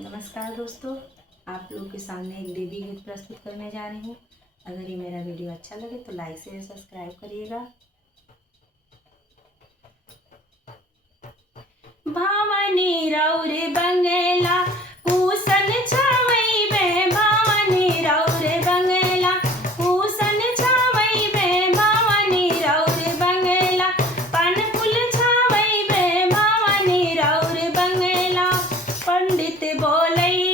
नमस्कार दोस्तों, आप लोगों के सामने एक देवी गीत प्रस्तुत करने जा रही हूँ। अगर ये मेरा वीडियो अच्छा लगे तो लाइक शेयर सब्सक्राइब करिएगा। भावनी रौर बंगला पूसन छावई बे, भावनी रौर बंगला पूसन छावई बे, भावनी रौर बंगला पन फूल छावई बे, भावनी रौर बंगला। पंडित बोलै